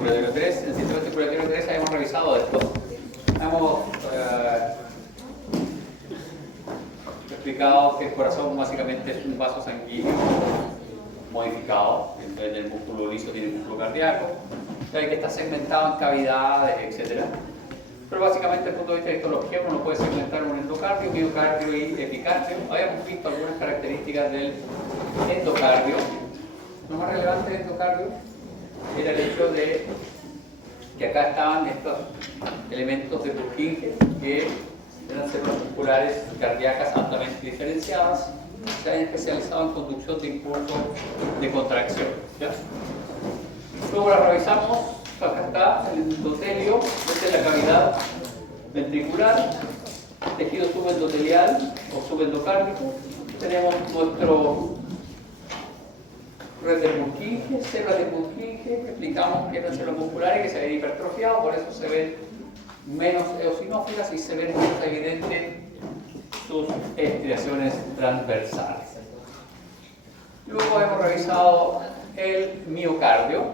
Circulatorio 3, en el sistema circulatorio 3 hemos revisado esto. Hemos explicado que el corazón básicamente es un vaso sanguíneo modificado, en vez del músculo liso tiene músculo cardíaco, que está segmentado en cavidades, etc. Pero básicamente desde el punto de vista histológico uno puede segmentar un endocardio, miocardio y epicardio. Habíamos visto algunas características del endocardio. Lo más relevante del endocardio era el hecho de que acá estaban estos elementos de Purkinje que eran células musculares cardíacas altamente diferenciadas, se habían especializado en conducción de impulso de contracción. ¿Ya? Luego la revisamos, acá está el endotelio, esta es la cavidad ventricular, tejido subendotelial o subendocárdico, tenemos nuestro red de Purkinje, células de Purkinje, explicamos que eran células musculares que se habían hipertrofiado, por eso se ven menos eosinófilas y se ven más evidentes sus estriaciones transversales. Luego hemos revisado el miocardio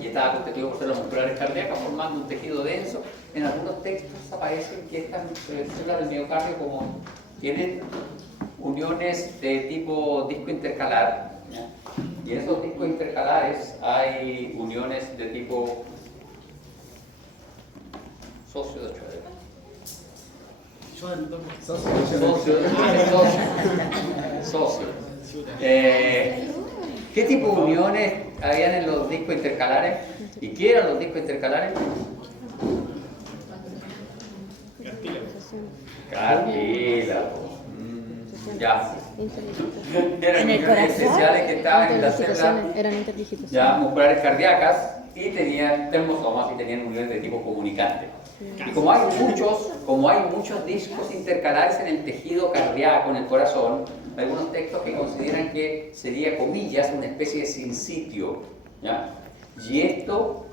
y estaba constituido por células musculares cardíacas formando un tejido denso. En algunos textos aparecen que estas células del miocardio como tienen uniones de tipo disco intercalar, ¿ya? Y en esos discos intercalares hay uniones de tipo socio de socio. ¿Qué tipo de uniones habían en los discos intercalares? ¿Y qué eran los discos intercalares? Cartílago. Ya. Eran uniones especiales que estaban en las células ya musculares cardíacas y tenían termosomas y tenían uniones de tipo comunicante. Y como hay muchos discos intercalares en el tejido cardíaco, en el corazón, hay algunos textos que consideran que sería, comillas, una especie de sinsitio, ¿ya? Y esto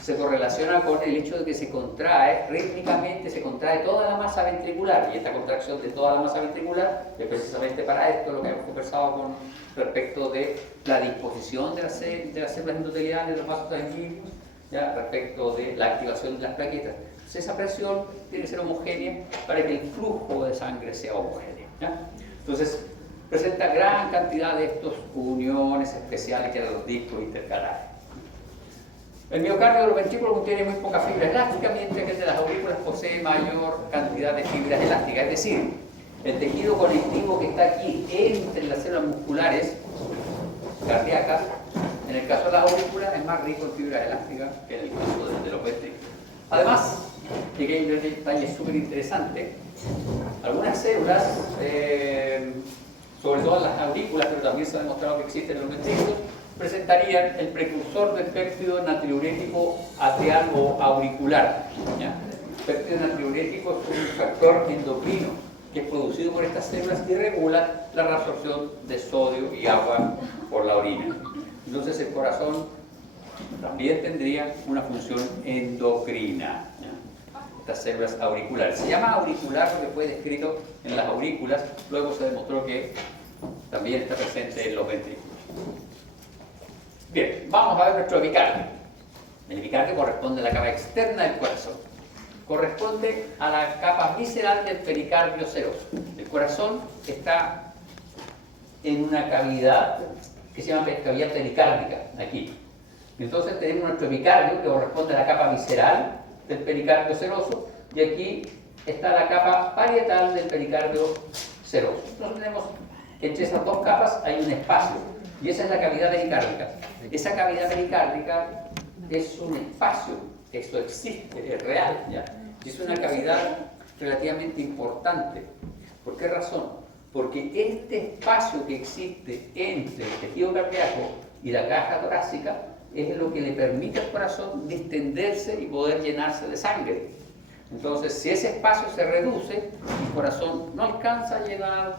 se correlaciona con el hecho de que se contrae, rítmicamente se contrae toda la masa ventricular, y esta contracción de toda la masa ventricular es precisamente para esto lo que hemos conversado con respecto de la disposición de las células endoteliales, de los vasos sanguíneos, ya, respecto de la activación de las plaquetas. Entonces, esa presión tiene que ser homogénea para que el flujo de sangre sea homogéneo, ¿ya? Entonces, presenta gran cantidad de estas uniones especiales que eran los discos intercalares. El miocardio de los ventrículos contiene muy poca fibra elástica, mientras que el de las aurículas posee mayor cantidad de fibras elásticas. Es decir, el tejido conectivo que está aquí entre las células musculares cardíacas, en el caso de las aurículas, es más rico en fibras elásticas que en el caso de los ventrículos. Además, y que hay un detalle súper interesante, algunas células, sobre todo en las aurículas, pero también se ha demostrado que existen en los ventrículos, presentarían el precursor del péptido natriurético atrial o auricular. ¿Ya? El péptido natriurético es un factor endocrino que es producido por estas células y regula la reabsorción de sodio y agua por la orina. Entonces el corazón también tendría una función endocrina. ¿Ya? Estas células auriculares. Se llama auricular porque fue descrito en las aurículas, luego se demostró que también está presente en los ventrículos. Bien, vamos a ver nuestro epicardio. El epicardio corresponde a la capa externa del corazón. Corresponde a la capa visceral del pericardio seroso. El corazón está en una cavidad que se llama cavidad pericárdica, aquí. Entonces tenemos nuestro epicardio que corresponde a la capa visceral del pericardio seroso y aquí está la capa parietal del pericardio seroso. Entonces tenemos que entre esas dos capas hay un espacio y esa es la cavidad pericárdica. Esa cavidad pericárdica es un espacio, eso existe, es real, ¿ya? Y es una cavidad relativamente importante. ¿Por qué razón? Porque este espacio que existe entre el tejido cardíaco y la caja torácica es lo que le permite al corazón distenderse y poder llenarse de sangre. Entonces, si ese espacio se reduce, el corazón no alcanza a llenar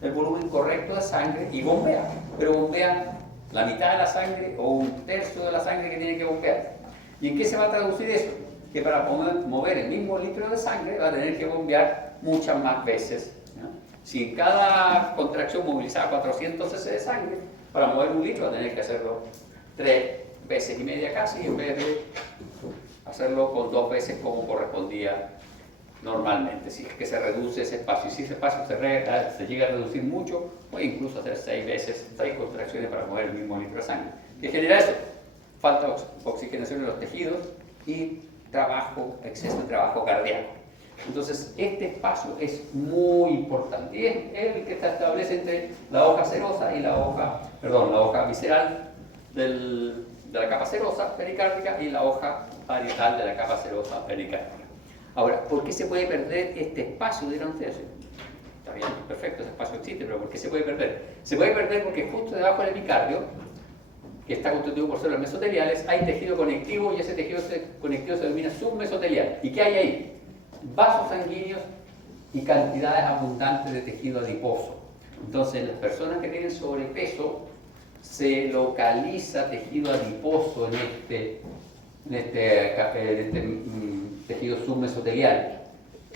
el volumen correcto de sangre y bombea, pero bombea la mitad de la sangre o un tercio de la sangre que tiene que bombear. ¿Y en qué se va a traducir eso? Que para poder mover el mismo litro de sangre va a tener que bombear muchas más veces, ¿no? Si en cada contracción movilizaba 400 cc de sangre, para mover un litro va a tener que hacerlo 3 veces y media casi, en vez de hacerlo con 2 veces como correspondía normalmente. Si es que se reduce ese espacio, y si ese espacio se llega a reducir mucho, puede incluso hacer 6 veces, 6 contracciones para mover el mismo litro de sangre. ¿Qué genera eso? Falta oxigenación en los tejidos y exceso de trabajo cardíaco. Entonces, este espacio es muy importante y es el que se establece entre la hoja serosa y la hoja visceral de la capa serosa pericárdica y la hoja parietal de la capa serosa pericárdica. Ahora, ¿por qué se puede perder este espacio? Dirán ustedes. Está bien, perfecto, ese espacio existe, pero ¿por qué se puede perder? Se puede perder porque justo debajo del epicardio, que está constituido por células mesoteliales, hay tejido conectivo y ese tejido conectivo se denomina submesotelial. ¿Y qué hay ahí? Vasos sanguíneos y cantidades abundantes de tejido adiposo. Entonces, las personas que tienen sobrepeso, se localiza tejido adiposo en este tejido submesotelial.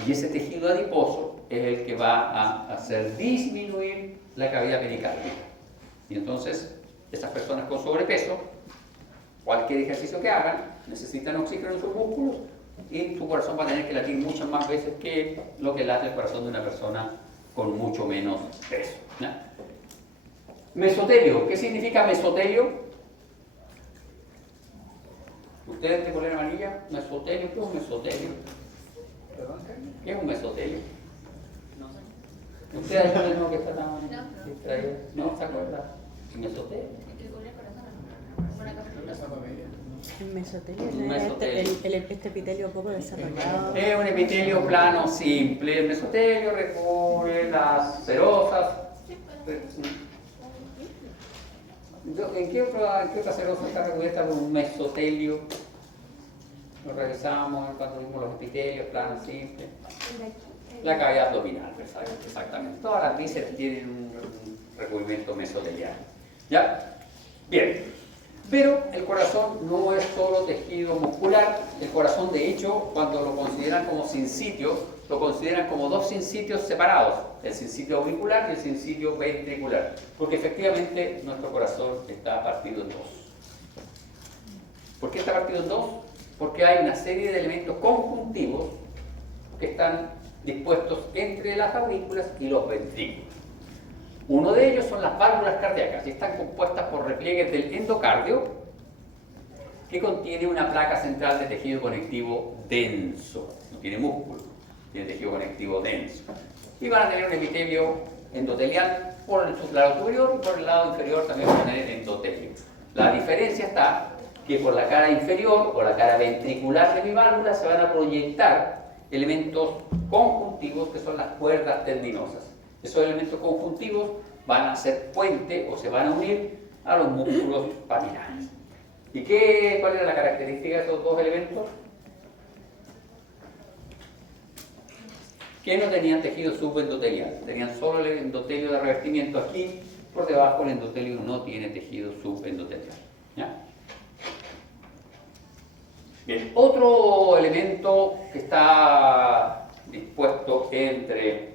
Y ese tejido adiposo es el que va a hacer disminuir la cavidad pericárdica. Y entonces, estas personas con sobrepeso, cualquier ejercicio que hagan, necesitan oxígeno en sus músculos y su corazón va a tener que latir muchas más veces que lo que late el corazón de una persona con mucho menos peso, ¿no? Mesotelio. ¿Qué significa mesotelio? ¿Ustedes de polera amarilla? ¿Mesotelio? ¿Qué es un mesotelio? ¿Qué es un mesotelio? No sé. ¿Ustedes no que está tan distraído? ¿No se acuerdan? ¿Mesotelio? El mesotelio, Un mesotelio. Este epitelio poco desarrollado. Es un epitelio plano simple. El mesotelio recubre las serosas. ¿En qué otra serosa está recubierta por un mesotelio? Lo revisamos cuando vimos los epitelios planos simples. La cavidad abdominal, exactamente. Todas las vísceras tienen un recubrimiento mesoteliano. ¿Ya? Bien. Pero el corazón no es solo tejido muscular. El corazón, de hecho, cuando lo consideran como sinsitio, lo consideran como 2 sinsitios separados, el sinsitio auricular y el sinsitio ventricular, porque efectivamente nuestro corazón está partido en 2. ¿Por qué está partido en 2? Porque hay una serie de elementos conjuntivos que están dispuestos entre las aurículas y los ventrículos. Uno de ellos son las válvulas cardíacas y están compuestas por repliegues del endocardio que contiene una placa central de tejido conectivo denso. No tiene músculo, tiene tejido conectivo denso. Y van a tener un epitelio endotelial por el lado superior y por el lado inferior también van a tener endotelio. La diferencia está que por la cara inferior o la cara ventricular de mi válvula se van a proyectar elementos conjuntivos que son las cuerdas tendinosas. Esos elementos conjuntivos van a ser puente o se van a unir a los músculos papilares. ¿Y cuál era la característica de esos 2 elementos? Que no tenían tejido subendotelial, tenían solo el endotelio de revestimiento aquí, por debajo el endotelio no tiene tejido subendotelial. ¿Ya? Bien, otro elemento que está dispuesto entre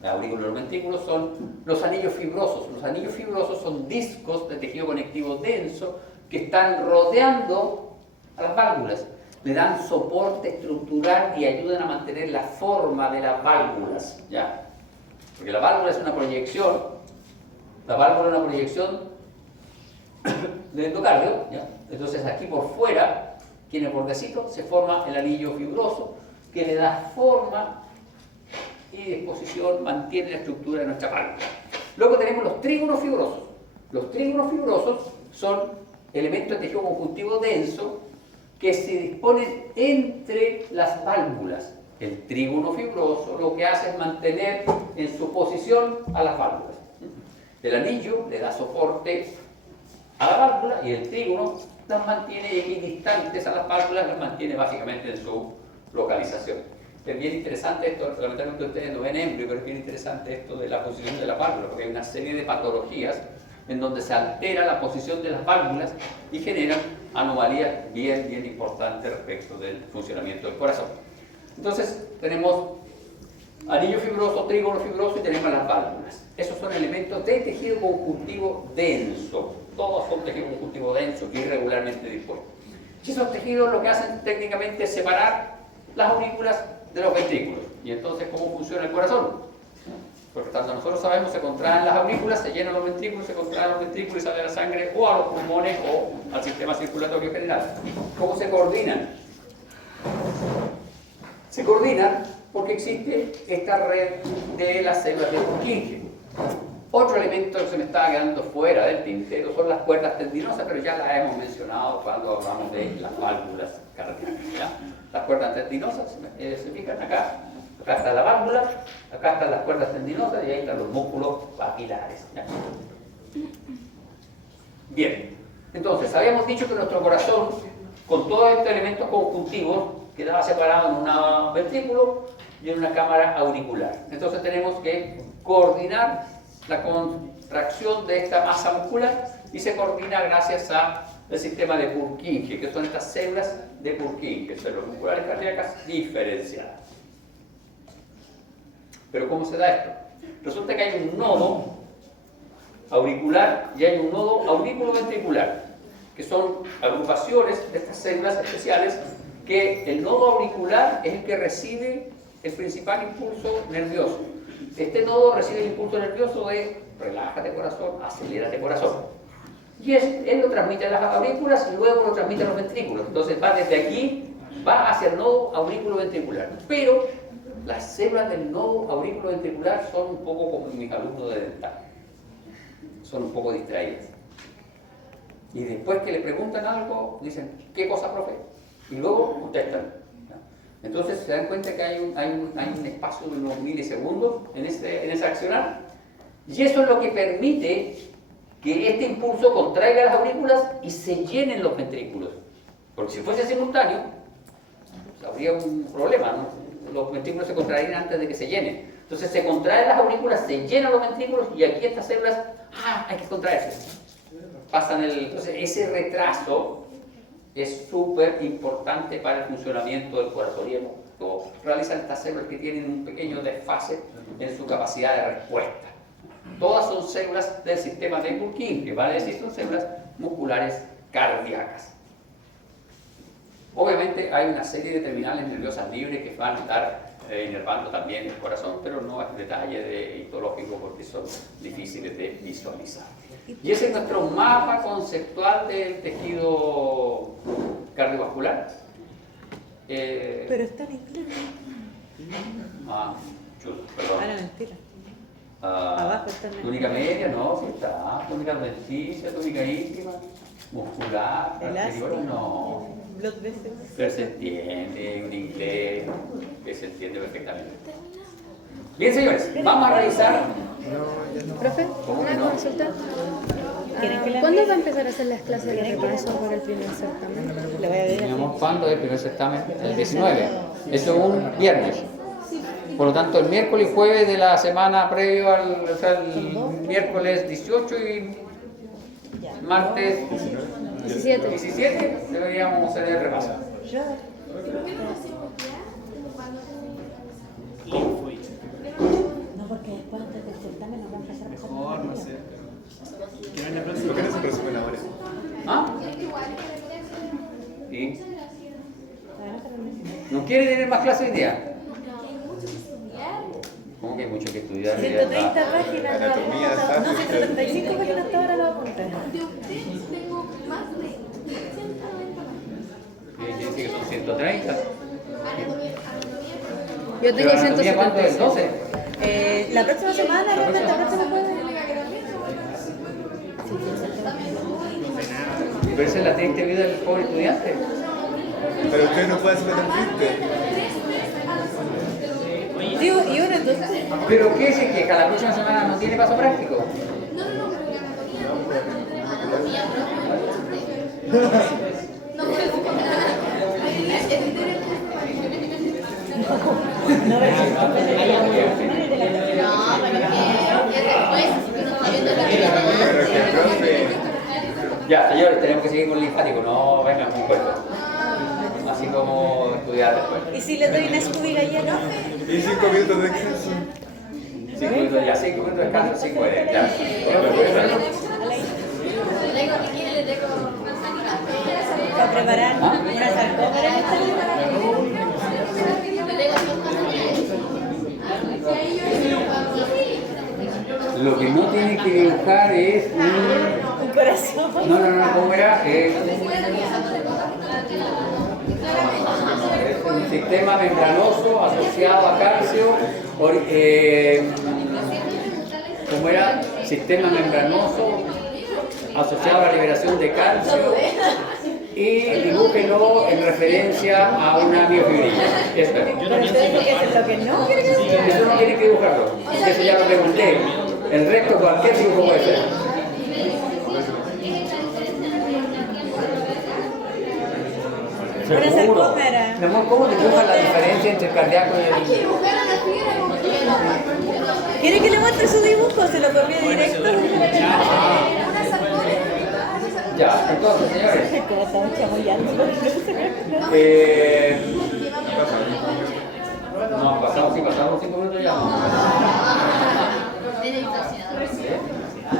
la aurícula y los ventrículos son los anillos fibrosos. Los anillos fibrosos son discos de tejido conectivo denso que están rodeando a las válvulas. Le dan soporte estructural y ayudan a mantener la forma de las válvulas, ¿ya? Porque la válvula es una proyección, del endocardio, ¿ya? Entonces aquí por fuera, aquí en el bordecito, se forma el anillo fibroso que le da forma y disposición, mantiene la estructura de nuestra válvula. Luego tenemos los trígonos fibrosos. Los trígonos fibrosos son elementos de tejido conjuntivo denso que se disponen entre las válvulas. El trígono fibroso lo que hace es mantener en su posición a las válvulas. El anillo le da soporte a la válvula y el trígono las mantiene equidistantes a las válvulas, las mantiene básicamente en su localización. Es bien interesante esto, lamentablemente ustedes no ven embrio, pero es bien interesante esto de la posición de la válvula, porque hay una serie de patologías en donde se altera la posición de las válvulas y generan anomalías bien importantes respecto del funcionamiento del corazón. Entonces tenemos anillo fibroso, trígono fibroso y tenemos las válvulas. Esos son elementos de tejido conjuntivo denso. todos son tejidos conjuntivos densos, irregularmente dispuestos. Y esos tejidos lo que hacen técnicamente es separar las aurículas de los ventrículos. Y entonces, ¿cómo funciona el corazón? Porque tanto nosotros sabemos, se contraen las aurículas, se llenan los ventrículos, se contraen los ventrículos y sale la sangre o a los pulmones o al sistema circulatorio general. ¿Cómo se coordinan? Se coordinan porque existe esta red de las células de Purkinje. Otro elemento que se me estaba quedando fuera del tintero son las cuerdas tendinosas, pero ya las hemos mencionado cuando hablamos de las válvulas cardíacas. ¿Ya? Las cuerdas tendinosas se fijan acá. Acá está la válvula, acá están las cuerdas tendinosas y ahí están los músculos papilares. ¿Ya? Bien, entonces habíamos dicho que nuestro corazón, con todos estos elementos conjuntivos, quedaba separado en un ventrículo y en una cámara auricular. Entonces tenemos que coordinar la contracción de esta masa muscular y se coordina gracias al sistema de Purkinje, que son estas células de Purkinje, células musculares cardíacas diferenciadas. Pero ¿cómo se da esto? Resulta que hay un nodo auricular y hay un nodo aurículo-ventricular, que son agrupaciones de estas células especiales que el nodo auricular es el que recibe el principal impulso nervioso. Este nodo recibe el impulso nervioso de relájate corazón, acelérate corazón. Y él lo transmite a las aurículas y luego lo transmite a los ventrículos. Entonces va desde aquí, va hacia el nodo aurículo-ventricular. Pero las células del nodo aurículo-ventricular son un poco como mis alumnos de dental. Son un poco distraídas. Y después que le preguntan algo, dicen, ¿qué cosa, profe? Y luego contestan. Entonces se dan cuenta que hay un espacio de unos milisegundos en ese accionar. Y eso es lo que permite que este impulso contraiga las aurículas y se llenen los ventrículos. Porque si fuese simultáneo, habría un problema, ¿no? Los ventrículos se contraerían antes de que se llenen. Entonces se contraen las aurículas, se llenan los ventrículos y aquí estas células, hay que contraerse. Entonces ese retraso es súper importante para el funcionamiento del corazón. Y esto realizan estas células que tienen un pequeño desfase en su capacidad de respuesta. Todas son células del sistema de Purkinje, vale decir, son células musculares cardíacas. Obviamente hay una serie de terminales nerviosas libres que van a estar inervando también el corazón, pero no es detalle histológico porque son difíciles de visualizar. Y ese es nuestro mapa conceptual del tejido cardiovascular. Pero está en inglés. Perdón. Ahora mentira. Abajo está en túnica media, no, sí está. Túnica adventicia, túnica íntima, muscular, arterial, no. Blood vessels. Pero se entiende, un inglés que se entiende perfectamente. Bien, señores, vamos a revisar. Profe, una consulta. ¿Cuándo va a empezar a hacer las clases de repaso para el primer certamen? Le voy a decir. ¿Cuándo es el primer certamen? El 19. Eso es un viernes. Por lo tanto, el miércoles y jueves de la semana previo el miércoles 18 y martes 17 deberíamos hacer el repaso. No, porque después antes del certamen nos vamos a empezar Mejor, no sé. ¿Por qué no se resumen ahora? ¿Ah? ¿Y? ¿No quiere tener más clases hoy día? ¿Cómo que hay mucho que estudiar? 130 páginas. Anatomía, No, 135 páginas hasta ahora lo apunté. De usted tengo más de 190. ¿Quiere decir que son 130? Yo tengo ¿Anatomía cuánto es? 12. La próxima semana, realmente, la próxima jueves. Pero esa es la triste vida del pobre estudiante. Pero usted no puede hacerlo tan triste. Digo, y ahora entonces. ¿Pero qué se queja? ¿La próxima semana no tiene paso práctico? Pero que profe. Ya, señores, tenemos que seguir con el linfático, no vengan muy fuerte. Así como estudiar después. ¿Y si le doy una Scooby galleta? Y 5 minutos de descanso. 5 minutos ya, 5 minutos de descanso, 5 de ya. preparar una sarcófera en esta Lo que no tiene que dibujar es un corazón. No, ¿cómo era? Es un sistema membranoso asociado a calcio. ¿Cómo era? Sistema membranoso asociado a la liberación de calcio. Y dibújelo en referencia a una miofibrina. Eso es. Pero ustedes lo que hacen lo que no quieren que se Eso no tiene que dibujarlo. Eso ya lo pregunté. El resto, cualquier dibujo puede ser. Una Seguro. sarcómera. Mi amor, ¿cómo dibujas la diferencia entre el cardíaco y el...? ¿Quiere que le muestre su dibujo? Se lo copié directo. Ya, entonces, señores. Como estamos chamullando. No, pasamos 5 minutos ya.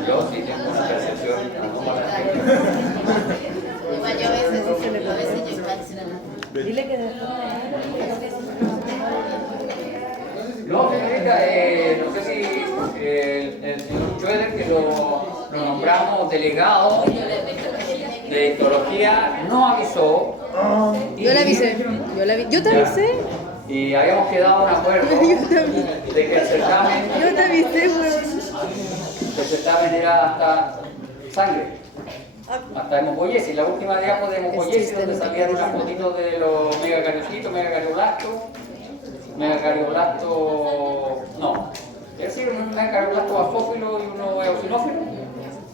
Yo sí tengo una percepción anómala. Igual yo a veces yo calcio. Dile que después. No, señorita, no sé si el señor Schroeder, que lo nombramos delegado de histología, no avisó. Yo la avisé. Yo te avisé. Y habíamos quedado en acuerdo de que el certamen, Yo te avisé, weón. era hasta sangre, hasta hemopoliesis. La última diapo de hemopoliesis donde salían unas fotitos de los megacariocitos, megacardioblasto, no, es decir, un megacardioblasto basófilo y uno eosinófilo,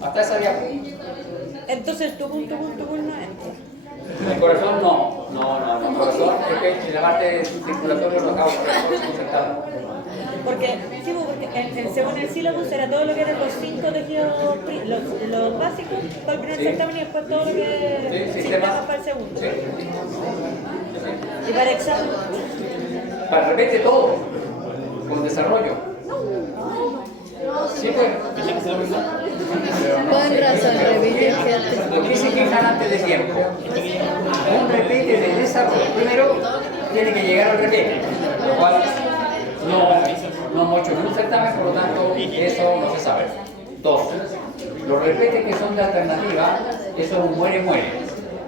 hasta esa diapo. Entonces tu punto no entra. El corazón no, el corazón, porque la parte de circulatorio lo acabo concentrado. Porque, sí, porque según el sílabus era todo lo que eran los 5 tejidos, los básicos para el primer certamen y después todo lo que sistemas para el segundo. Sí. Y para el examen. Para repete todo, con desarrollo. Sí, pues. Con razón, repite, gente. ¿Por qué se quejan antes de tiempo? Un repete de desarrollo. Primero, tiene que llegar al repete, lo cual no hemos hecho en un certamen, por lo tanto, eso no se sabe. Dos, los repetes que son de alternativa, eso es un muere-muere,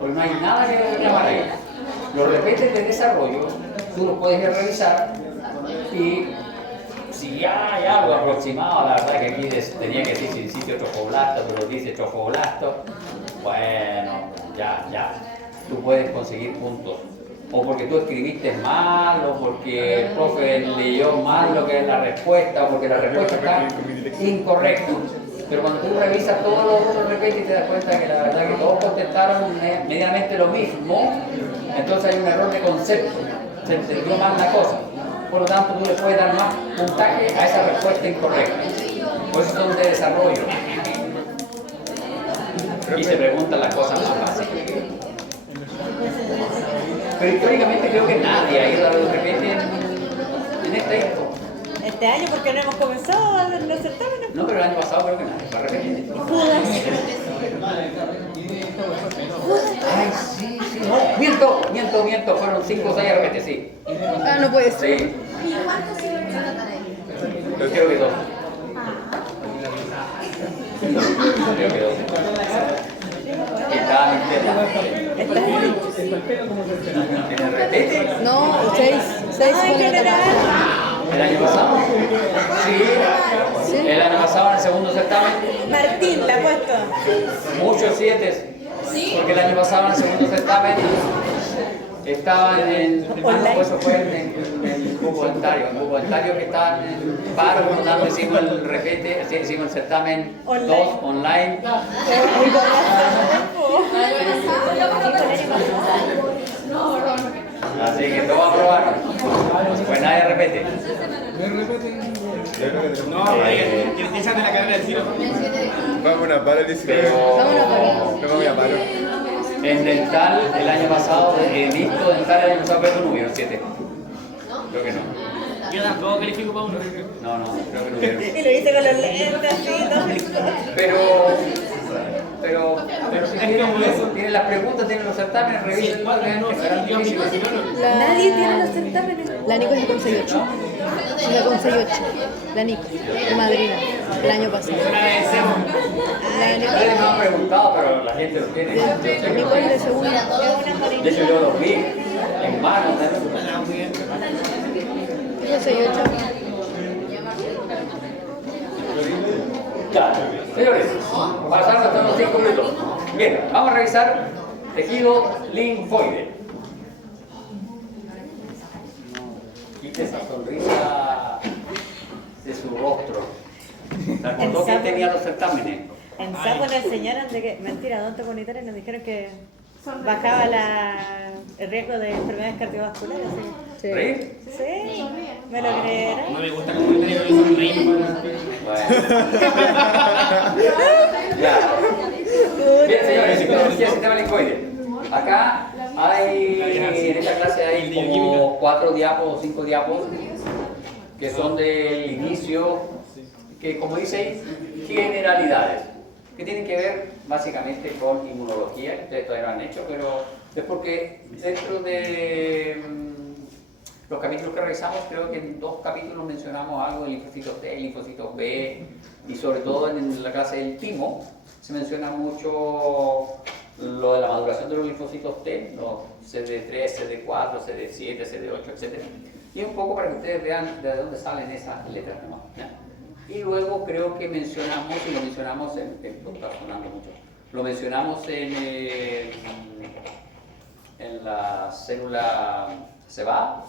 porque no hay nada que llamar ahí. Los repetes de desarrollo, tú los puedes revisar y si hay algo aproximado, la verdad que aquí tenía que decir sitio trofoblasto, pero dice trofoblasto, bueno, ya, tú puedes conseguir puntos. O porque tú escribiste mal, o porque el profe leyó mal lo que es la respuesta, o porque la respuesta está incorrecta. Pero cuando tú revisas todos los otros repetes y te das cuenta que la verdad que todos contestaron medianamente lo mismo, entonces hay un error de concepto, se entendió mal la cosa. Por lo tanto, tú le puedes dar más puntaje a esa respuesta incorrecta. Por eso son de desarrollo. Y se preguntan las cosas más fáciles. Pero históricamente creo que nadie ha ido a los repente en este disco. Este año, porque no hemos comenzado a ver los certámenes. No, pero el año pasado creo que nadie fue a repente. Judas. Ay, sí. No, miento. Fueron 5 o 6 repente, sí. Ah, no puede ser. Sí. Yo creo que 2. Creo que 2. Estaba mi ¿En el repete? No, 6 Ay, fue la general. ¿El año pasado? Sí. El año pasado en el segundo certamen. Martín, la ha puesto. Muchos 7. Porque el año pasado en el segundo certamen estaban en. Pues eso fue en el cubo dentario que estaban en paro, por lo tanto hicimos el repete, hicimos el certamen 2 online. Así que todos aprobaron. Pues nadie repete. Esa de la carrera del tiro. Vamos a una parálisis. Pero No voy a paro. en dental, el año pasado, mixto dental, el año pasado creo que no hubieron 7. Creo que no. Yo tampoco califico para uno. No, creo que no hubieron. Y lo hice con los lentes así, todo. Pero pero si tienen las preguntas, tienen los certámenes, revisen los Nadie tiene los certámenes. La Nico es de Conce 8. La Conce 8. La Nico, de madrina, el año pasado. La Nico, Nadie me ha preguntado, pero la gente lo tiene. Nico es de segunda. De hecho, yo los vi en mano. Conce 8. Ya, señores, pasaron hasta los 5 minutos. Bien, vamos a revisar tejido linfoide. Quite esa sonrisa de su rostro. ¿Se acordó que tenía los certámenes? En Sapo nos enseñaron de que, mentira, Don Comunitario nos dijeron que bajaba el riesgo de enfermedades cardiovasculares. ¿Sí? ¿Reír? Sí, me lo creerán. No me gusta comunitario que sonreír. Ya. Bien, señores, fisiología del sistema linfoide. Acá hay, en esta clase hay como 4 diapos o 5 diapos que son del inicio, que como dice, generalidades, que tienen que ver básicamente con inmunología, que ustedes todavía no han hecho, pero es porque dentro de los capítulos que revisamos, creo que en 2 capítulos mencionamos algo de linfocitos T, linfocitos B, y sobre todo en la clase del timo se menciona mucho lo de la maduración de los linfocitos T, los CD3, CD4, CD7, CD8, etc. Y un poco para que ustedes vean de dónde salen esas letras nomás, ¿ya? Y luego creo que mencionamos, y lo mencionamos está sonando mucho, lo mencionamos en la célula cebada,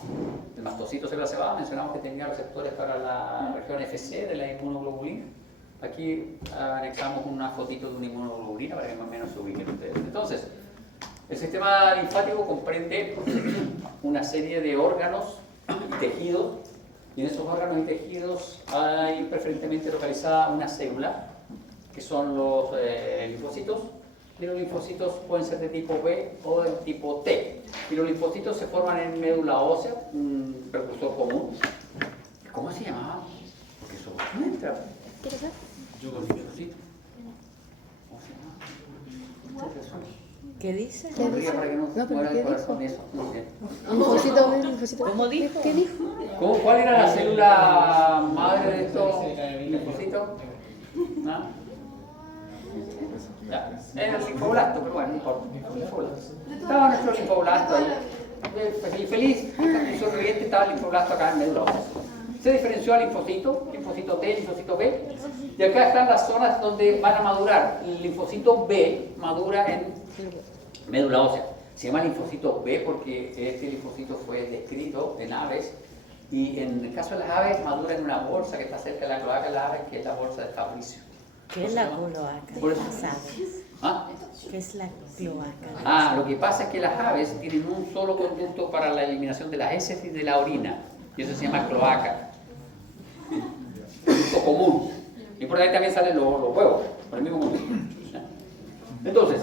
el mastocito célula cebada, mencionamos que tenía receptores para la región FC de la inmunoglobulina. Aquí anexamos una fotito de una inmunoglobulina para que más o menos se ubiquen ustedes. Entonces, el sistema linfático comprende una serie de órganos y tejidos, y en esos órganos y tejidos hay preferentemente localizada una célula, que son los linfocitos, y los linfocitos pueden ser de tipo B o de tipo T. Y los linfocitos se forman en médula ósea, un precursor común. ¿Cómo se llamaba? Porque eso no entra. ¿Quieres ver? Yo con linfocito. ¿Cómo se llama? ¿Qué dice? Sonríe para que no No, pero muera ¿qué el corazón dijo? eso. No sé. Linfocito B, linfocito B. ¿Cómo dijo? ¿Qué dijo? ¿Cuál era la célula madre de estos linfocitos? ¿No? Ya. Era el linfoblasto, pero bueno, no importa. Linfoblasto. Estaba nuestro linfoblasto ahí. Feliz, sonriente, estaba el linfoblasto acá en médula ósea. Se diferenció al linfocito T, linfocito B, y acá están las zonas donde van a madurar. El linfocito B madura en médula ósea. Se llama linfocito B porque este linfocito fue descrito en aves, y en el caso de las aves madura en una bolsa que está cerca de la cloaca de las aves, que es la bolsa de Fabricio. ¿Qué es la cloaca? Por eso. ¿Sabes? ¿Ah? ¿Qué es la cloaca? Lo que pasa es que las aves tienen un solo conducto para la eliminación de las heces y de la orina, y eso se llama cloaca. O común. Y por ahí también salen los huevos, por el mismo conducto. Entonces,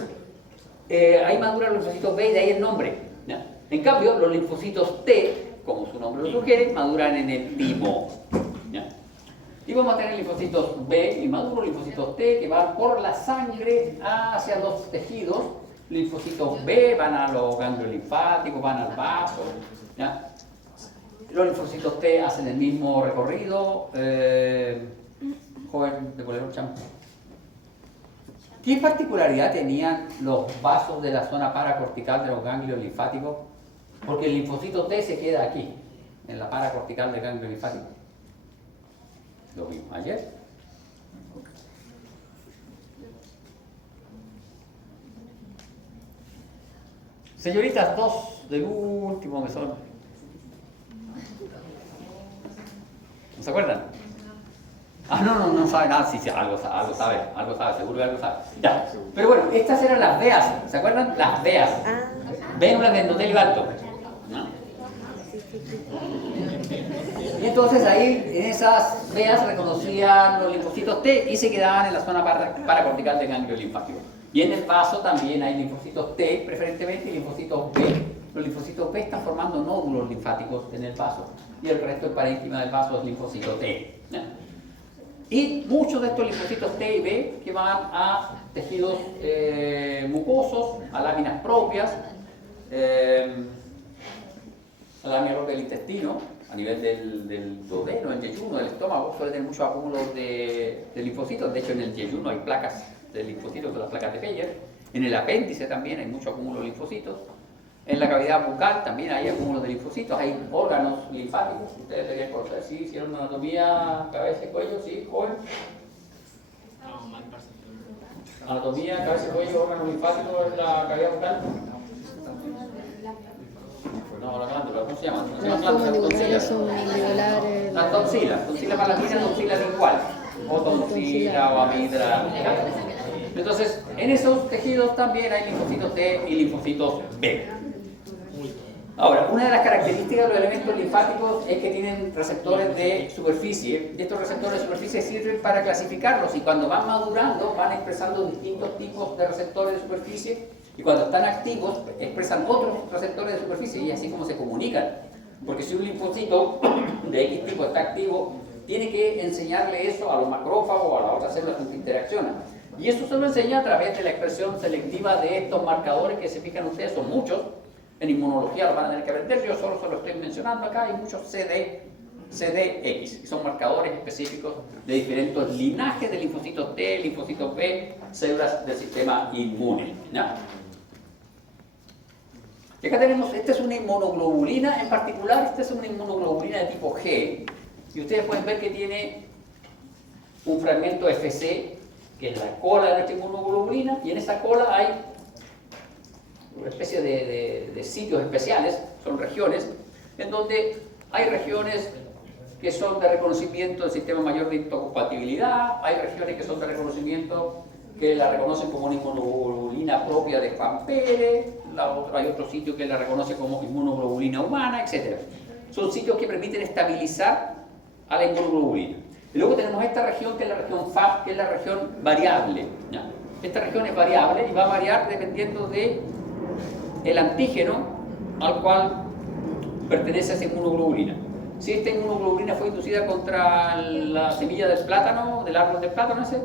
ahí maduran los linfocitos B y de ahí el nombre, ¿ya? En cambio, los linfocitos T, como su nombre lo sugiere, maduran en el timo, ¿ya? Y vamos a tener linfocitos B y maduros linfocitos T que van por la sangre hacia los tejidos. Linfocitos B van a los ganglios linfáticos, van al vaso, ¿ya? Los linfocitos T hacen el mismo recorrido. Joven de Bolero Champ. ¿Qué particularidad tenían los vasos de la zona paracortical de los ganglios linfáticos? Porque el linfocito T se queda aquí, en la paracortical del ganglio linfático. Lo vimos ayer. Señoritas, 2 del último mesón. ¿No se acuerdan? No sabe nada, sí, algo sabe, seguro que algo sabe. Ya, pero bueno, estas eran las veas, ¿se acuerdan? Las veas. Vénulas de endotelio alto, ¿no? Y entonces ahí, en esas veas, reconocían los linfocitos T y se quedaban en la zona paracortical del ganglio linfático. Y en el vaso también hay linfocitos T, preferentemente, y linfocitos B. Los linfocitos B están formando nódulos linfáticos en el vaso, y el resto del parénquima del vaso es linfocito T, ¿no? Y muchos de estos linfocitos T y B que van a tejidos mucosos, a láminas propias, a la lámina propia del intestino, a nivel del duodeno, el yeyuno, del estómago, suele tener muchos acúmulos de linfocitos. De hecho, en el yeyuno hay placas de linfocitos, de las placas de Peyer. En el apéndice también hay mucho acúmulo de linfocitos. En la cavidad bucal también hay acúmulos de linfocitos, hay órganos linfáticos. Ustedes deberían conocer, ¿sí? Hicieron una anatomía, cabeza y cuello, ¿sí? Joven. Anatomía, cabeza y cuello, órganos linfáticos en la cavidad bucal. No, la glándula, ¿cómo se llama? Las mandibulares son mandibulares. Las tonsilas, tonsila palatina, tonsila lingual, o tonsila o amígdala. Entonces, en esos tejidos también hay linfocitos T y linfocitos B. Ahora, una de las características de los elementos linfáticos es que tienen receptores de superficie, y estos receptores de superficie sirven para clasificarlos, y cuando van madurando van expresando distintos tipos de receptores de superficie, y cuando están activos expresan otros receptores de superficie, y así como se comunican. Porque si un linfocito de X tipo está activo, tiene que enseñarle eso a los macrófagos o a las otras células con que interaccionan. Y eso se lo enseña a través de la expresión selectiva de estos marcadores que, se fijan ustedes, son muchos. En inmunología lo van a tener que aprender, yo solo se lo estoy mencionando acá. Hay muchos CDX, que son marcadores específicos de diferentes linajes de linfocitos T, linfocitos B, células del sistema inmune, ¿ya? Y acá tenemos, esta es una inmunoglobulina, en particular esta es una inmunoglobulina de tipo G, y ustedes pueden ver que tiene un fragmento FC, que es la cola de nuestra inmunoglobulina, y en esa cola hay una especie de sitios especiales, son regiones, en donde hay regiones que son de reconocimiento del sistema mayor de histocompatibilidad, hay regiones que son de reconocimiento que la reconocen como una inmunoglobulina propia de Juan Pérez, hay otro sitio que la reconoce como inmunoglobulina humana, etc. Son sitios que permiten estabilizar a la inmunoglobulina. Y luego tenemos esta región que es la región FAB, que es la región variable, ¿ya? Esta región es variable y va a variar dependiendo de el antígeno al cual pertenece esa inmunoglobulina. Si esta inmunoglobulina fue inducida contra la semilla del plátano, del árbol del plátano ese,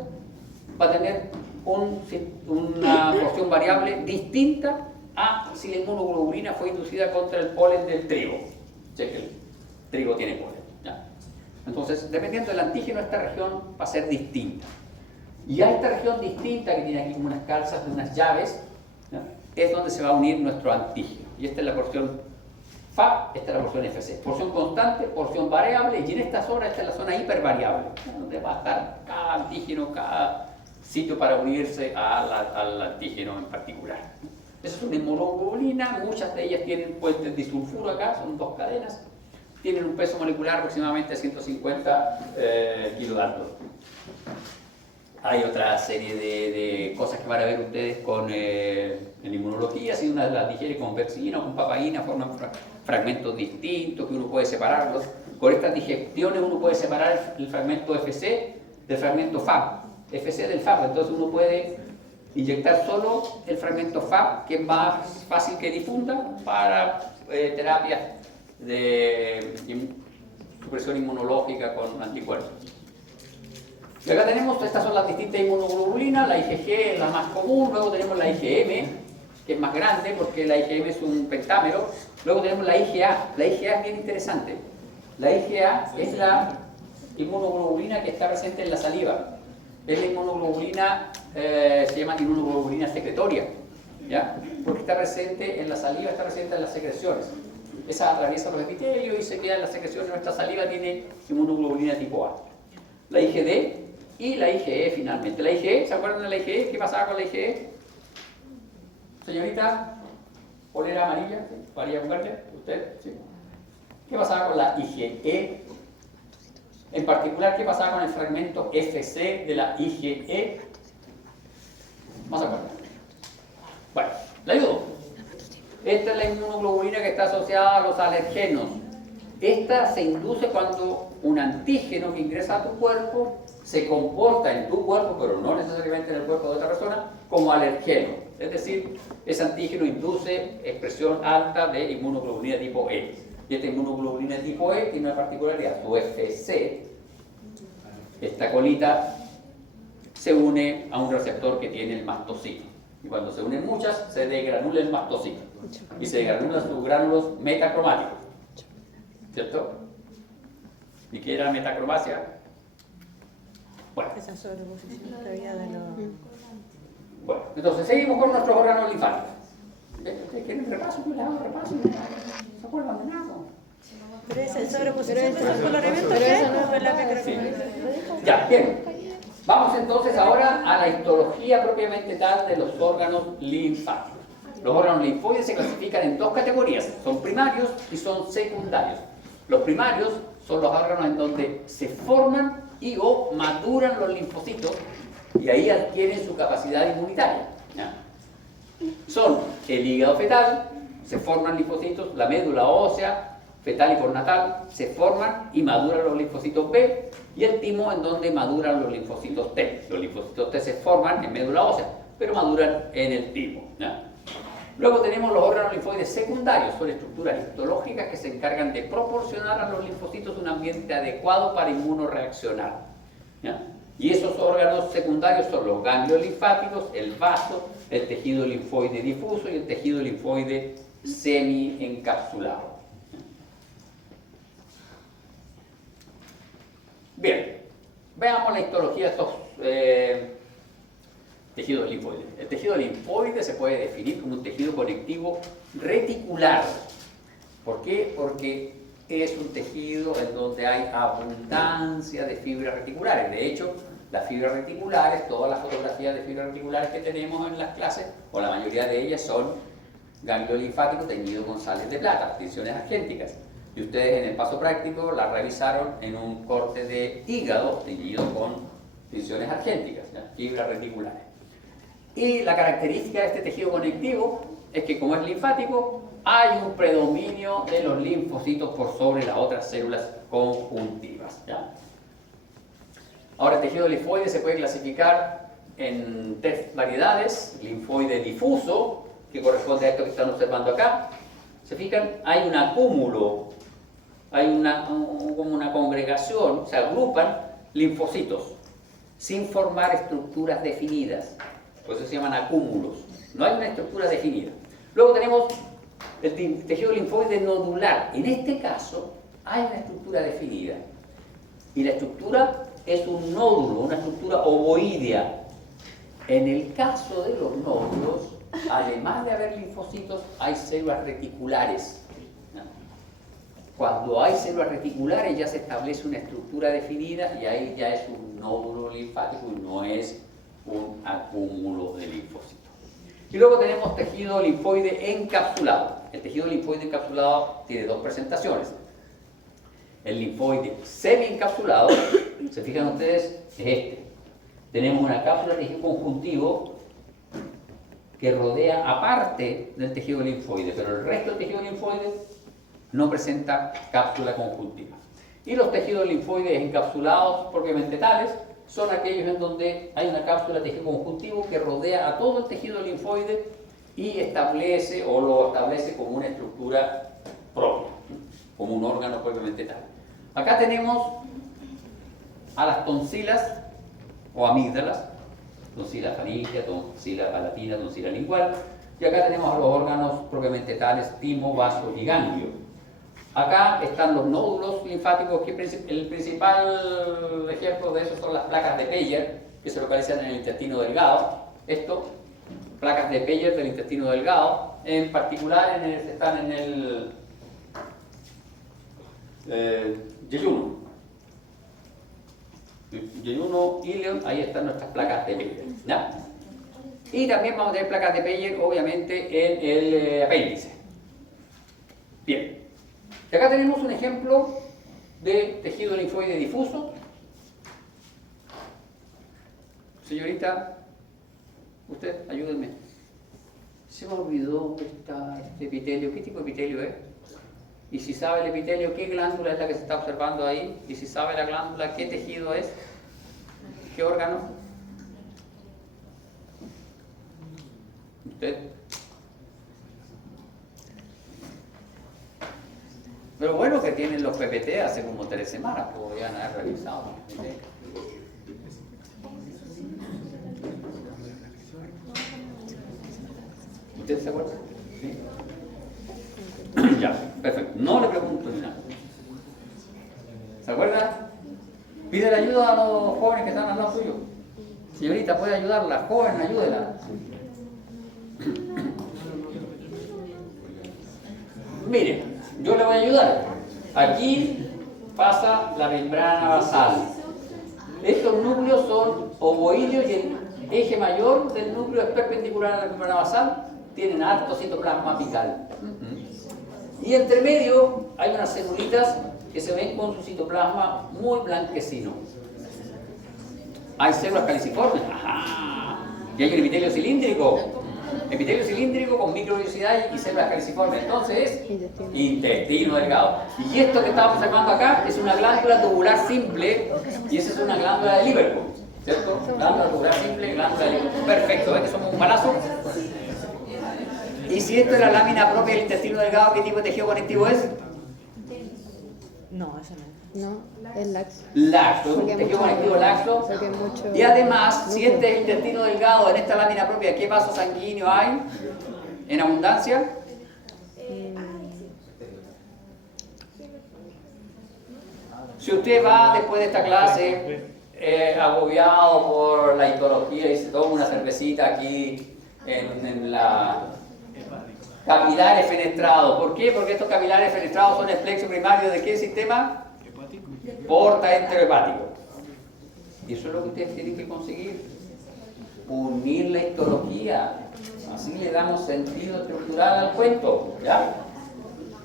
va a tener una porción variable distinta a si la inmunoglobulina fue inducida contra el polen del trigo. O sea que el trigo tiene polen, ¿ya? Entonces, dependiendo del antígeno, esta región va a ser distinta. Y a esta región distinta, que tiene aquí como unas calzas de unas llaves, ¿ya?, es donde se va a unir nuestro antígeno. Y esta es la porción FAB, esta es la porción FC. Porción constante, porción variable, y en esta zona, esta es la zona hipervariable, donde va a estar cada antígeno, cada sitio para unirse al antígeno en particular. Esa es una inmunoglobulina, muchas de ellas tienen puentes disulfuro acá, son dos cadenas, tienen un peso molecular aproximadamente de 150 kilodaltos. Hay otra serie de cosas que van a ver ustedes en inmunología, si una las digiere con vexina o con papaína, forman fragmentos distintos que uno puede separarlos. Con estas digestiones uno puede separar el fragmento FC del fragmento FAB, FC del FAB, entonces uno puede inyectar solo el fragmento FAB, que es más fácil que difunda, para terapias de supresión inmunológica con anticuerpos. Y acá tenemos, estas son las distintas inmunoglobulinas, la IgG es la más común, luego tenemos la IgM, que es más grande porque la IgM es un pentámero, luego tenemos la IgA es bien interesante. La IgA es la inmunoglobulina que está presente en la saliva, es la inmunoglobulina, se llama inmunoglobulina secretoria, ¿ya?, porque está presente en la saliva, está presente en las secreciones. Esa atraviesa los epitelios y se queda en las secreciones de nuestra saliva, tiene inmunoglobulina tipo A. La IgD y la IgE finalmente. La IgE, ¿se acuerdan de la IgE? ¿Qué pasaba con la IgE? Señorita, polera amarilla, María Guardia, usted, ¿sí? ¿Qué pasaba con la IgE? En particular, ¿qué pasaba con el fragmento FC de la IgE? ¿No se acuerdan? Bueno, la ayudo. Esta es la inmunoglobulina que está asociada a los alergenos. Esta se induce cuando un antígeno que ingresa a tu cuerpo se comporta en tu cuerpo, pero no necesariamente en el cuerpo de otra persona, como alergeno. Es decir, ese antígeno induce expresión alta de inmunoglobulina tipo E. Y esta inmunoglobulina tipo E tiene una particularidad, su FC esta colita se une a un receptor que tiene el mastocito. Y cuando se unen muchas, se degranula el mastocito. Y se degranulan sus gránulos metacromáticos. ¿Cierto? ¿Y qué era metacromacia? Bueno. Esa sobreposición que había de los... Bueno, entonces seguimos con nuestros órganos linfáticos. ¿Ustedes quieren repaso? Yo les hago repaso. ¿No se acuerdan de nada? Pero esa sobreposición de los coloramientos pero que eso hay, no pues, la Sí. microcromática. Ya, bien. Vamos entonces ahora a la histología propiamente tal de los órganos linfáticos. Los órganos linfoides se clasifican en dos categorías, son primarios y son secundarios. Los primarios son los órganos en donde se forman y o maduran los linfocitos y ahí adquieren su capacidad inmunitaria. ¿Ya? Son el hígado fetal, se forman linfocitos, la médula ósea, fetal y postnatal, se forman y maduran los linfocitos B, y el timo en donde maduran los linfocitos T. Los linfocitos T se forman en médula ósea, pero maduran en el timo. ¿Ya? Luego tenemos los órganos linfoides secundarios, son estructuras histológicas que se encargan de proporcionar a los linfocitos un ambiente adecuado para inmunoreaccionar. ¿Ya? Y esos órganos secundarios son los ganglios linfáticos, el vaso, el tejido linfoide difuso y el tejido linfoide semi-encapsulado. Bien, veamos la histología de estos tejidos linfoides. El tejido linfoide se puede definir como un tejido conectivo reticular. ¿Por qué? Porque es un tejido en donde hay abundancia de fibras reticulares. De hecho, las fibras reticulares, todas las fotografías de fibras reticulares que tenemos en las clases, o la mayoría de ellas son ganglio linfático teñido con sales de plata, tensiones argénticas. Y ustedes en el paso práctico la realizaron en un corte de hígado teñido con tensiones argénticas, ¿ya? Fibras reticulares. Y la característica de este tejido conectivo es que como es linfático, hay un predominio de los linfocitos por sobre las otras células conjuntivas. ¿Ya? Ahora, el tejido linfoide se puede clasificar en tres variedades: linfoide difuso, que corresponde a esto que están observando acá. ¿Se fijan? Hay un acúmulo, hay como una congregación, se agrupan linfocitos sin formar estructuras definidas. Por eso se llaman acúmulos. No hay una estructura definida. Luego tenemos el tejido linfoide nodular. En este caso hay una estructura definida. Y la estructura es un nódulo, una estructura ovoidea. En el caso de los nódulos, además de haber linfocitos, hay células reticulares. Cuando hay células reticulares ya se establece una estructura definida y ahí ya es un nódulo linfático y no es un acúmulo de linfocitos. Y luego tenemos tejido linfoide encapsulado. El tejido linfoide encapsulado tiene dos presentaciones. El linfoide semi-encapsulado, se fijan ustedes, es este. Tenemos una cápsula de tejido conjuntivo que rodea aparte del tejido linfoide, pero el resto del tejido linfoide no presenta cápsula conjuntiva. Y los tejidos linfoides encapsulados propiamente tales son aquellos en donde hay una cápsula de tejido conjuntivo que rodea a todo el tejido linfoide y establece o lo establece como una estructura propia, como un órgano propiamente tal. Acá tenemos a las tonsilas o amígdalas, tonsila faríngea, tonsila palatina, tonsila lingual, y acá tenemos a los órganos propiamente tales, timo, vaso y ganglio. Acá están los nódulos linfáticos, que el principal ejemplo de eso son las placas de Peyer, que se localizan en el intestino delgado. Esto, placas de Peyer del intestino delgado, en particular están en el yeyuno. Yeyuno, ileum, ahí están nuestras placas de Peyer. ¿Ya? Y también vamos a tener placas de Peyer, obviamente, en el apéndice. Bien. Y acá tenemos un ejemplo de tejido linfoide difuso. Señorita, usted, ayúdenme. Se me olvidó este epitelio. ¿Qué tipo de epitelio es? Y si sabe el epitelio, ¿qué glándula es la que se está observando ahí? Y si sabe la glándula, ¿qué tejido es? ¿Qué órgano? ¿Usted? Pero bueno que tienen los PPT hace como 3 semanas, podrían haber revisado. ¿Usted se acuerda? ¿Sí? Ya, perfecto. No le pregunto ni nada. ¿Se acuerda? Pide la ayuda a los jóvenes que están al lado suyo. Señorita, ¿puede ayudarla? Joven, ayúdela. Mire, yo le voy a ayudar. Aquí pasa la membrana basal. Estos núcleos son ovoideos y el eje mayor del núcleo es perpendicular a la membrana basal. Tienen harto citoplasma apical. Y entre medio hay unas celulitas que se ven con su citoplasma muy blanquecino. Hay células caliciformes. Ajá. Y hay un epitelio cilíndrico. Epitelio cilíndrico con microvellosidad y células caliciformes. Entonces es intestino delgado. Y esto que estamos observando acá es una glándula tubular simple y esa es una glándula de Lieberkühn, ¿cierto? Glándula tubular simple, glándula de Lieberkühn. Perfecto, ¿ves que somos un balazo? Y si esto es la lámina propia del intestino delgado, ¿qué tipo de tejido conectivo es? No, eso no. No, es laxo. Laxo, un tejido conectivo laxo. Y además, si este es el intestino delgado en esta lámina propia, ¿qué vaso sanguíneo hay en abundancia? Si usted va después de esta clase agobiado por la histología y se toma una cervecita aquí en la capilares fenestrados. ¿Por qué? Porque estos capilares fenestrados son el plexo primario de qué sistema? Porta enterohepático. Y eso es lo que ustedes tienen que conseguir. Unir la histología. Así le damos sentido estructural al cuento. ¿Ya?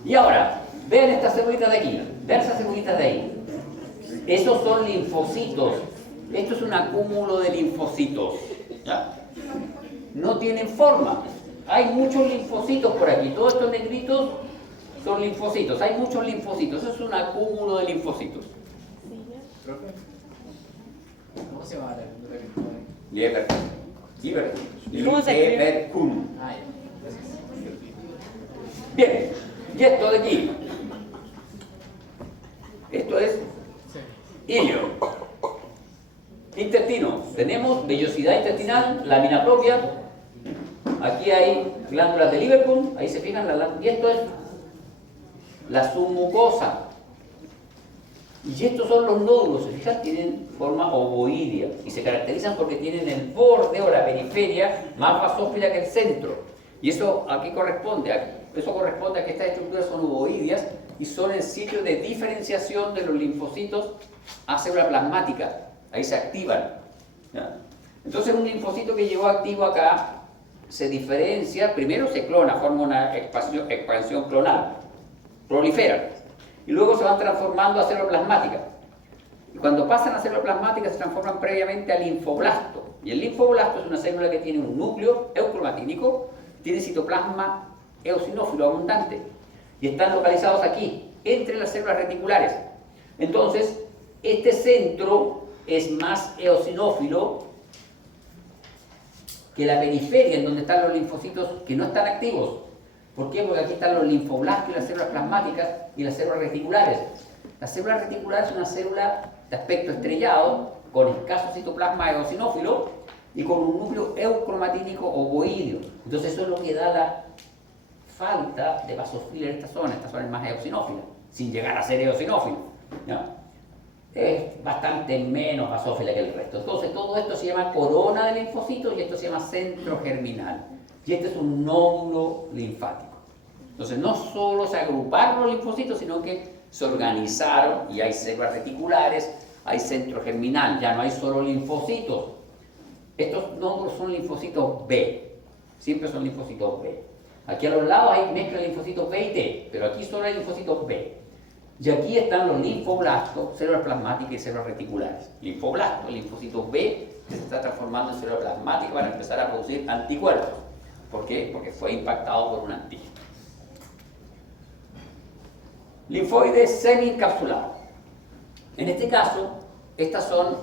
Y ahora, vean estas celulitas de aquí. Vean esas celulitas de ahí. Esos son linfocitos. Esto es un acúmulo de linfocitos. ¿Ya? No tienen forma. Hay muchos linfocitos por aquí. Todos estos negritos son linfocitos. Hay muchos linfocitos. Eso es un acúmulo de linfocitos. ¿Cómo se llama la Lieberkühn. ¿Cómo se escribe? Lieberkühn. Bien. Y esto de aquí. Esto es ilio. Intestino. Tenemos vellosidad intestinal, lámina propia. Aquí hay glándulas de Lieberkühn. Ahí se fijan. Y esto es la submucosa. Y estos son los nódulos, se fijan, tienen forma ovoidea y se caracterizan porque tienen el borde o la periferia más basófila que el centro. ¿Y eso a qué corresponde? Eso corresponde a que estas estructuras son ovoideas y son el sitio de diferenciación de los linfocitos a célula plasmática. Ahí se activan. ¿Ya? Entonces un linfocito que llegó activo acá se diferencia, primero se clona, forma una expansión clonal, proliferan. Y luego se van transformando a célula plasmática. Y cuando pasan a célula plasmática se transforman previamente a linfoblasto. Y el linfoblasto es una célula que tiene un núcleo eucromatínico, tiene citoplasma eosinófilo abundante. Y están localizados aquí, entre las células reticulares. Entonces, este centro es más eosinófilo que la periferia, en donde están los linfocitos que no están activos. ¿Por qué? Porque aquí están los linfoblastos y las células plasmáticas y las células reticulares. La célula reticular es una célula de aspecto estrellado, con escaso citoplasma eosinófilo y con un núcleo eucromatínico ovoideo. Entonces eso es lo que da la falta de basofila en esta zona es más eosinófila, sin llegar a ser eosinófilo, ¿no? Es bastante menos basófila que el resto. Entonces todo esto se llama corona de linfocitos y esto se llama centro germinal. Y este es un nódulo linfático. Entonces no solo se agruparon los linfocitos, sino que se organizaron y hay células reticulares, hay centro germinal, ya no hay solo linfocitos. Estos nódulos son linfocitos B, siempre son linfocitos B. Aquí a los lados hay mezcla de linfocitos B y T, pero aquí solo hay linfocitos B. Y aquí están los linfoblastos, células plasmáticas y células reticulares. Linfoblastos, linfocitos B, que se está transformando en células plasmáticas para empezar a producir anticuerpos. ¿Por qué? Porque fue impactado por un antígeno. Linfoide semiencapsulado. En este caso, estos son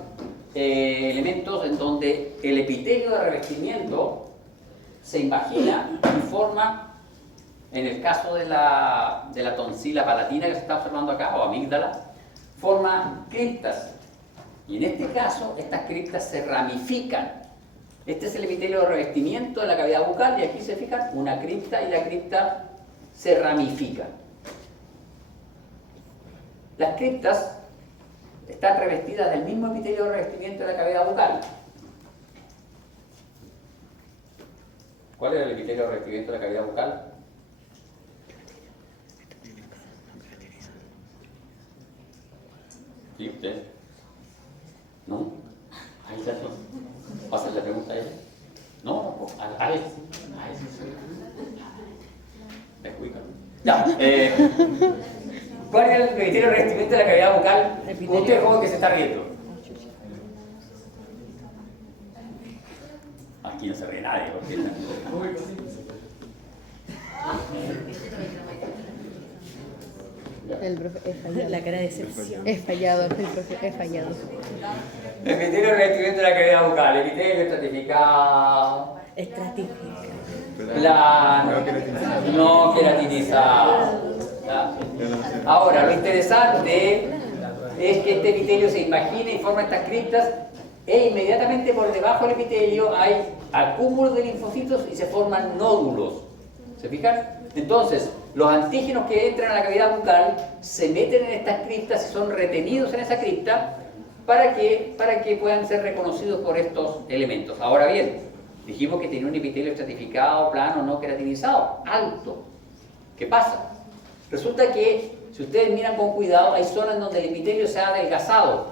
elementos en donde el epitelio de revestimiento se imagina y forma, en el caso de la tonsila palatina que se está observando acá, o amígdala, forma criptas. Y en este caso, estas criptas se ramifican Este es el epitelio de revestimiento de la cavidad bucal y aquí se fijan una cripta y la cripta se ramifica. Las criptas están revestidas del mismo epitelio de revestimiento de la cavidad bucal. ¿Cuál era el epitelio de revestimiento de la cavidad bucal? ¿Sí, usted? ¿No? Ahí está. Pasen la pregunta a ella. No, a Alex. Ya. ¿Cuál es el epitelio de revestimiento de la cavidad bucal? Usted es joven que se está riendo. Aquí no se ríe nadie. Porque... El profe es fallado. La cara de decepción. Es fallado, el profe es fallado. El epitelio de revestimiento de la cavidad bucal, epitelio estratificado, Estratificado. plano, no queratinizado. ¿Ya? Ahora, lo interesante es que este epitelio se imagina y forma estas criptas e inmediatamente por debajo del epitelio hay acúmulos de linfocitos y se forman nódulos. ¿Se fijan? Entonces, los antígenos que entran a la cavidad bucal se meten en estas criptas y son retenidos en esa cripta para que puedan ser reconocidos por estos elementos. Ahora bien, dijimos que tenía un epitelio estratificado, plano, no queratinizado, alto. ¿Qué pasa? Resulta que, si ustedes miran con cuidado, hay zonas donde el epitelio se ha adelgazado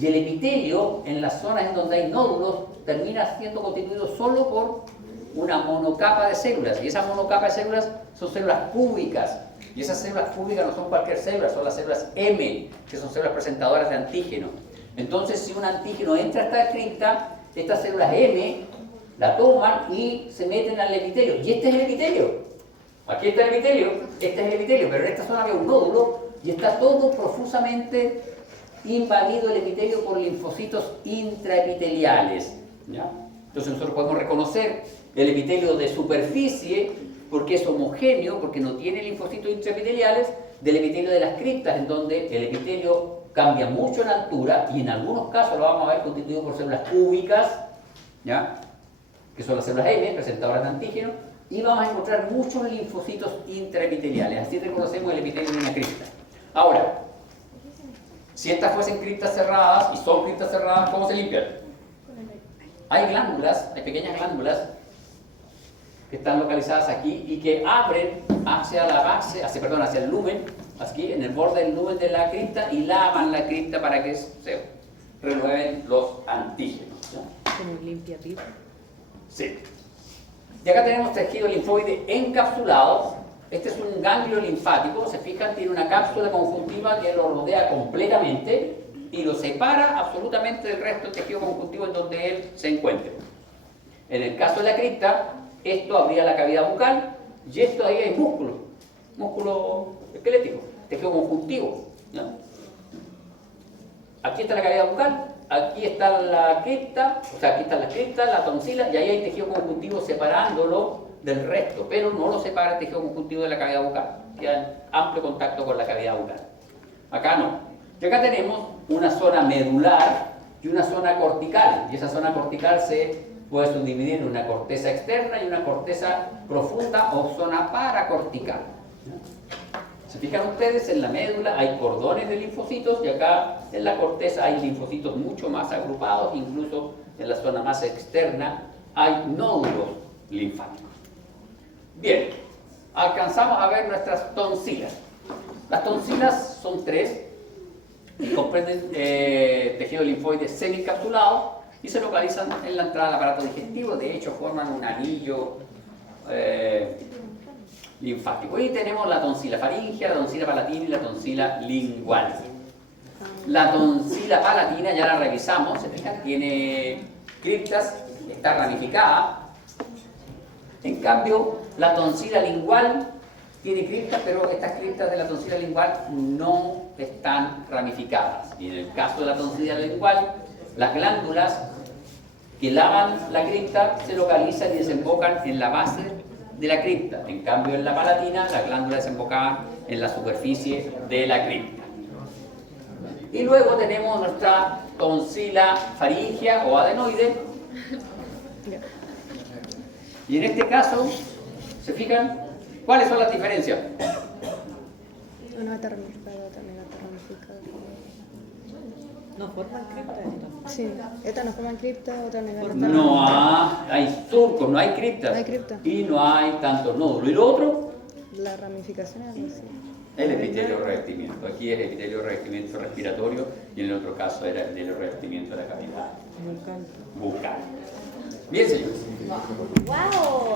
y el epitelio, en las zonas en donde hay nódulos, termina siendo constituido solo por una monocapa de células, y esa monocapa de células son células cúbicas, y esas células cúbicas no son cualquier célula, son las células M, que son células presentadoras de antígeno. Entonces, si un antígeno entra a esta cripta, estas células M la toman y se meten al epitelio, y este es el epitelio. Aquí está el epitelio, este es el epitelio, pero en esta zona había un nódulo y está todo profusamente invadido el epitelio por linfocitos intraepiteliales, ¿ya? Entonces nosotros podemos reconocer el epitelio de superficie porque es homogéneo, porque no tiene linfocitos intraepiteliales, del epitelio de las criptas, en donde el epitelio cambia mucho en altura y en algunos casos lo vamos a ver constituido por células cúbicas, ¿ya? Que son las células M, presentadoras de antígeno, y vamos a encontrar muchos linfocitos intraepiteliales. Así reconocemos el epitelio de una cripta. Ahora, si estas fuesen criptas cerradas, y son criptas cerradas, ¿cómo se limpian? Hay glándulas, hay pequeñas glándulas que están localizadas aquí y que abren hacia la base, hacia el lumen, aquí en el borde del lumen de la cripta, y lavan la cripta para que se renueven los antígenos, ¿ya? Como limpia pipa. Sí. Y acá tenemos tejido linfoide encapsulado. Este es un ganglio linfático, se fijan, tiene una cápsula conjuntiva que lo rodea completamente y lo separa absolutamente del resto del tejido conjuntivo en donde él se encuentre. En el caso de la cripta, esto abría la cavidad bucal y esto ahí es músculo esquelético, tejido conjuntivo, ¿no? Aquí está la cavidad bucal, aquí está la cripta, o sea, aquí está la cripta, la tonsila, y ahí hay tejido conjuntivo separándolo del resto, pero no lo separa el tejido conjuntivo de la cavidad bucal, queda en amplio contacto con la cavidad bucal. Acá no. Y acá tenemos una zona medular y una zona cortical, y esa zona cortical se puede subdividir en una corteza externa y una corteza profunda o zona paracortical. ¿Se fijan ustedes? En la médula hay cordones de linfocitos y acá en la corteza hay linfocitos mucho más agrupados, incluso en la zona más externa hay nódulos linfáticos. Bien, alcanzamos a ver nuestras tonsilas. Las tonsilas son tres y comprenden tejido linfoide semiencapsulado y se localizan en la entrada del aparato digestivo. De hecho, forman un anillo linfático. Y tenemos la tonsila faríngea, la tonsila palatina y la tonsila lingual. La tonsila palatina ya la revisamos, ¿se fijan? Tiene criptas, está ramificada. En cambio, la tonsila lingual tiene criptas, pero estas criptas de la tonsila lingual no están ramificadas. Y en el caso de la tonsila lingual, las glándulas que lavan la cripta se localizan y desembocan en la base de la cripta. En cambio, en la palatina, las glándulas desembocaban en la superficie de la cripta. Y luego tenemos nuestra tonsila faríngea o adenoide, Ya. Y en este caso, ¿se fijan? ¿Cuáles son las diferencias? Uno está ramificado, otro no está ramificado. No forman cripta esto. Sí, esta no forma cripta, otra no está. No hay surcos, no hay criptas. No hay cripta. Y no hay tantos nódulos. ¿Y lo otro? La ramificación es algo así. El epitelio revestimiento. Aquí es el epitelio revestimiento respiratorio y en el otro caso era el epitelio revestimiento de la cavidad bucal. Bien, señores. ¡Wow!